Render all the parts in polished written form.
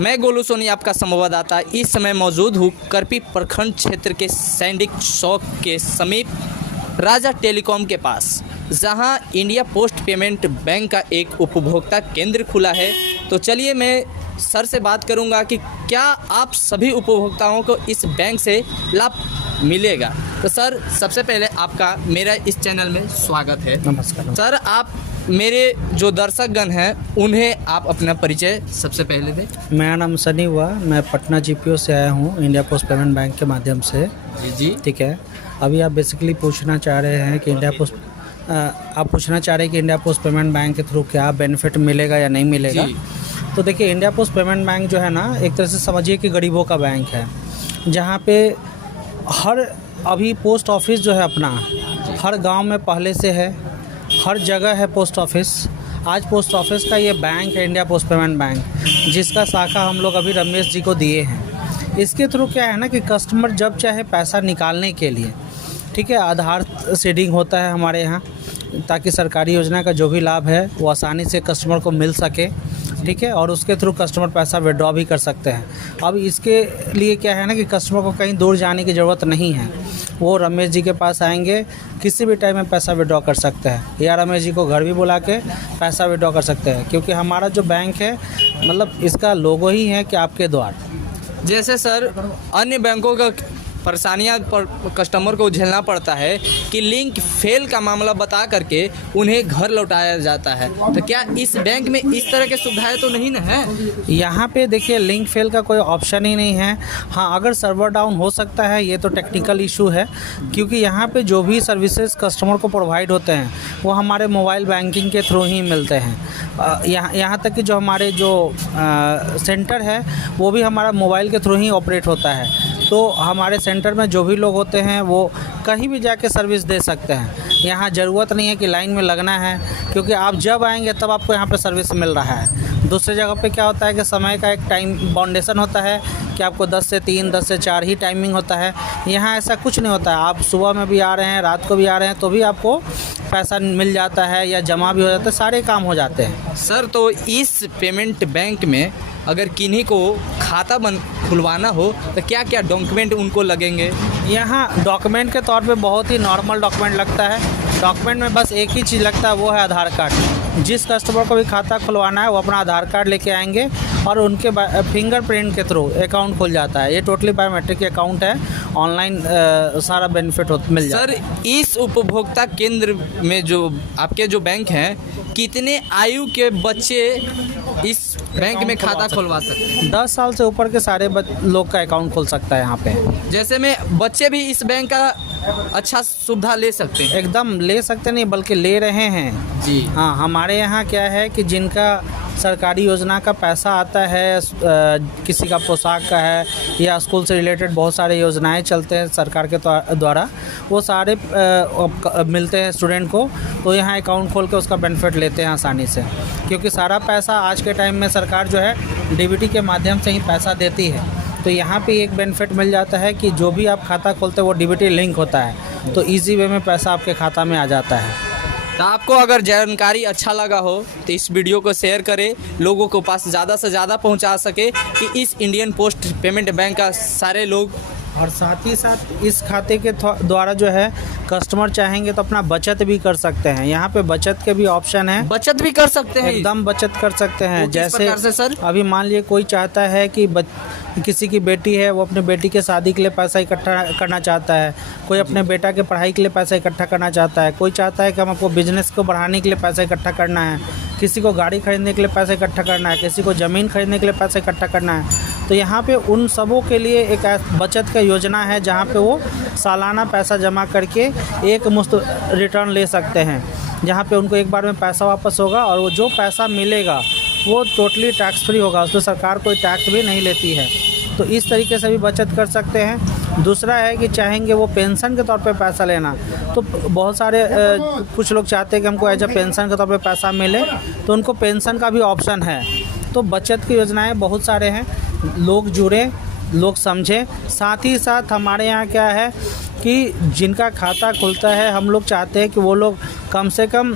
मैं गोलू सोनी आपका संवाददाता इस समय मौजूद हूँ करपी प्रखंड क्षेत्र के सैंडिक चौक के समीप राजा टेलीकॉम के पास, जहां इंडिया पोस्ट पेमेंट बैंक का एक उपभोक्ता केंद्र खुला है। तो चलिए मैं सर से बात करूंगा कि क्या आप सभी उपभोक्ताओं को इस बैंक से लाभ मिलेगा। तो सर, सबसे पहले आपका मेरा इस चैनल में स्वागत है। नमस्कार सर, आप मेरे जो दर्शकगण हैं उन्हें आप अपना परिचय सबसे पहले दें। मेरा नाम सनी हुआ, मैं पटना जीपीओ से आया हूँ इंडिया पोस्ट पेमेंट बैंक के माध्यम से। जी ठीक है। अभी आप बेसिकली पूछना चाह रहे हैं कि इंडिया पोस्ट पेमेंट बैंक के थ्रू क्या बेनिफिट मिलेगा या नहीं मिलेगा। तो देखिए, इंडिया पोस्ट पेमेंट बैंक जो है ना, एक तरह से समझिए कि गरीबों का बैंक है, जहाँ पे अभी पोस्ट ऑफिस जो है अपना हर गांव में पहले से है, हर जगह है पोस्ट ऑफिस। आज पोस्ट ऑफिस का ये बैंक है इंडिया पोस्ट पेमेंट बैंक, जिसका शाखा हम लोग अभी रमेश जी को दिए हैं। इसके थ्रू क्या है ना कि कस्टमर जब चाहे पैसा निकालने के लिए, ठीक है, आधार सीडिंग होता है हमारे यहाँ, ताकि सरकारी योजना का जो भी लाभ है वो आसानी से कस्टमर को मिल सके। ठीक है। और उसके थ्रू कस्टमर पैसा विड्रॉ भी कर सकते हैं। अब इसके लिए क्या है ना कि कस्टमर को कहीं दूर जाने की ज़रूरत नहीं है, वो रमेश जी के पास आएंगे, किसी भी टाइम में पैसा विड्रॉ कर सकते हैं, या रमेश जी को घर भी बुला के पैसा विड्रॉ कर सकते हैं। क्योंकि हमारा जो बैंक है, मतलब इसका लोगो ही है कि आपके द्वार। जैसे सर अन्य बैंकों का परेशानियां पर कस्टमर को झेलना पड़ता है कि लिंक फेल का मामला बता करके उन्हें घर लौटाया जाता है, तो क्या इस बैंक में इस तरह की सुविधाएं तो नहीं ना है? यहाँ पे देखिए, लिंक फेल का कोई ऑप्शन ही नहीं है। हाँ, अगर सर्वर डाउन हो सकता है, ये तो टेक्निकल इशू है, क्योंकि यहाँ पे जो भी सर्विसेज कस्टमर को प्रोवाइड होते हैं वो हमारे मोबाइल बैंकिंग के थ्रू ही मिलते हैं। यहाँ तक कि जो हमारे सेंटर है वो भी हमारा मोबाइल के थ्रू ही ऑपरेट होता है। तो हमारे सेंटर में जो भी लोग होते हैं वो कहीं भी जाके सर्विस दे सकते हैं। यहाँ ज़रूरत नहीं है कि लाइन में लगना है, क्योंकि आप जब आएंगे तब आपको यहाँ पे सर्विस मिल रहा है। दूसरी जगह पे क्या होता है कि समय का एक टाइम बाउंडेशन होता है कि आपको 10 से 3, 10 से 4 ही टाइमिंग होता है। यहाँ ऐसा कुछ नहीं होता है। आप सुबह में भी आ रहे हैं, रात को भी आ रहे हैं, तो भी आपको पैसा मिल जाता है या जमा भी हो जाता है, सारे काम हो जाते हैं। सर, तो इस पेमेंट बैंक में अगर किन्हीं को खाता खुलवाना हो तो क्या क्या डॉक्यूमेंट उनको लगेंगे? यहाँ डॉक्यूमेंट के तौर पे बहुत ही नॉर्मल डॉक्यूमेंट लगता है। डॉक्यूमेंट में बस एक ही चीज़ लगता है, वो है आधार कार्ड। जिस कस्टमर को भी खाता खुलवाना है वो अपना आधार कार्ड लेके आएंगे और उनके फिंगरप्रिंट के थ्रू अकाउंट खुल जाता है। ये टोटली बायोमेट्रिक अकाउंट है, ऑनलाइन सारा बेनिफिट मिल जाता है। सर, इस उपभोक्ता केंद्र में जो आपके जो बैंक हैं, कितने आयु के बच्चे इस बैंक में खाता खुलवा सकते हैं? 10 साल से ऊपर के सारे लोग का अकाउंट खुल सकता है यहाँ पे। जैसे में बच्चे भी इस बैंक का अच्छा सुविधा ले सकते हैं? एकदम ले सकते नहीं, बल्कि ले रहे हैं जी। हाँ, हमारे यहाँ क्या है कि जिनका सरकारी योजना का पैसा आता है, किसी का पोशाक का है या स्कूल से रिलेटेड बहुत सारे योजनाएं चलते हैं सरकार के द्वारा, वो सारे मिलते हैं स्टूडेंट को, तो यहाँ अकाउंट खोल के उसका बेनिफिट लेते हैं आसानी से। क्योंकि सारा पैसा आज के टाइम में सरकार जो है डीबीटी के माध्यम से ही पैसा देती है। तो यहाँ पे एक बेनिफिट मिल जाता है कि जो भी आप खाता खोलते हैं वो डीबीटी लिंक होता है, तो ईजी वे में पैसा आपके खाता में आ जाता है। तो आपको अगर जानकारी अच्छा लगा हो तो इस वीडियो को शेयर करें, लोगों को पास ज़्यादा से ज़्यादा पहुंचा सके कि इस इंडियन पोस्ट पेमेंट बैंक का सारे लोग। और साथ ही साथ इस खाते के द्वारा जो है कस्टमर चाहेंगे तो अपना बचत भी कर सकते हैं। यहाँ पे बचत के भी ऑप्शन है। बचत भी कर सकते हैं? एकदम बचत कर सकते हैं। जैसे से सर, अभी मान लीजिए कोई चाहता है कि किसी की बेटी है, वो अपने बेटी के शादी के लिए पैसा इकट्ठा करना चाहता है, कोई अपने बेटा के पढ़ाई के लिए पैसा इकट्ठा करना चाहता है, कोई चाहता है कि हम आपको बिजनेस को बढ़ाने के लिए पैसा इकट्ठा करना है, किसी को गाड़ी खरीदने के लिए पैसा इकट्ठा करना है, किसी को ज़मीन खरीदने के लिए पैसा इकट्ठा करना है। तो यहाँ पे उन सबों के लिए एक बचत का योजना है, जहाँ पे वो सालाना पैसा जमा करके एक मुश्त रिटर्न ले सकते हैं, जहाँ पे उनको एक बार में पैसा वापस होगा और वो जो पैसा मिलेगा वो टोटली टैक्स फ्री होगा, उसमें सरकार कोई टैक्स भी नहीं लेती है। तो इस तरीके से भी बचत कर सकते हैं। दूसरा है कि चाहेंगे वो पेंशन के तौर पे पैसा लेना, तो बहुत सारे कुछ लोग चाहते हैं कि हमको एज अ पेंशन के तौर पे पैसा मिले, तो उनको पेंशन का भी ऑप्शन है। तो बचत की योजनाएं बहुत सारे हैं, लोग जुड़े, लोग समझें। साथ ही साथ हमारे यहाँ क्या है कि जिनका खाता खुलता है, हम लोग चाहते हैं कि वो लोग कम से कम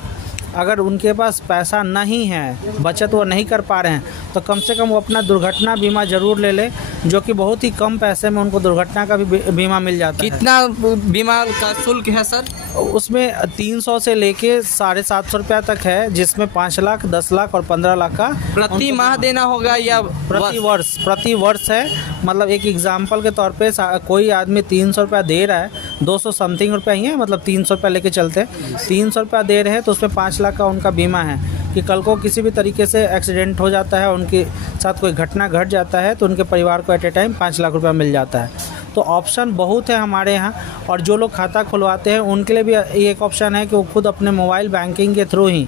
अगर उनके पास पैसा नहीं है, बचत वो नहीं कर पा रहे हैं, तो कम से कम वो अपना दुर्घटना बीमा ज़रूर ले ले, जो कि बहुत ही कम पैसे में उनको दुर्घटना का भी बीमा मिल जाता है। कितना बीमा का शुल्क है सर? उसमें 300 से लेके 750 रुपया तक है, जिसमें 5 लाख, 10 लाख और 15 लाख का प्रति माह देना होगा या प्रति वर्ष है। मतलब एक एग्जाम्पल के तौर पे कोई आदमी 300 रुपया दे रहा है, 200 समथिंग रुपया ही है, मतलब 300 रुपया लेके चलते हैं, 300 रुपया दे रहे हैं तो उसमें 5 लाख का उनका बीमा है कि कल को किसी भी तरीके से एक्सीडेंट हो जाता है, उनके साथ कोई घटना घट जाता है तो उनके परिवार को एट ए टाइम 5 लाख रुपया मिल जाता है। तो ऑप्शन बहुत है हमारे यहाँ, और जो लोग खाता खुलवाते हैं उनके लिए भी एक ऑप्शन है कि वो खुद अपने मोबाइल बैंकिंग के थ्रू ही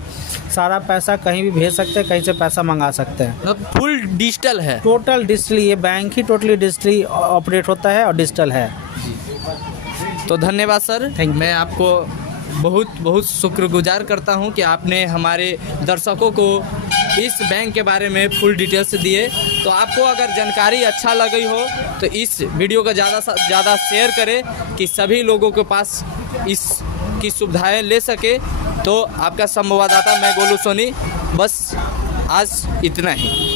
सारा पैसा कहीं भी भेज सकते हैं, कहीं से पैसा मंगा सकते हैं। मतलब फुल डिजिटल है? टोटल डिजिटली, ये बैंक ही टोटली डिजिटली ऑपरेट होता है और डिजिटल है। तो धन्यवाद सर, थैंक यू। मैं आपको बहुत बहुत शुक्रगुजार करता हूं कि आपने हमारे दर्शकों को इस बैंक के बारे में फुल डिटेल्स दिए। तो आपको अगर जानकारी अच्छा लगी हो तो इस वीडियो को ज़्यादा से ज़्यादा शेयर करें कि सभी लोगों के पास इसकी सुविधाएं ले सके। तो आपका संवाददाता मैं गोलू सोनी, बस आज इतना ही।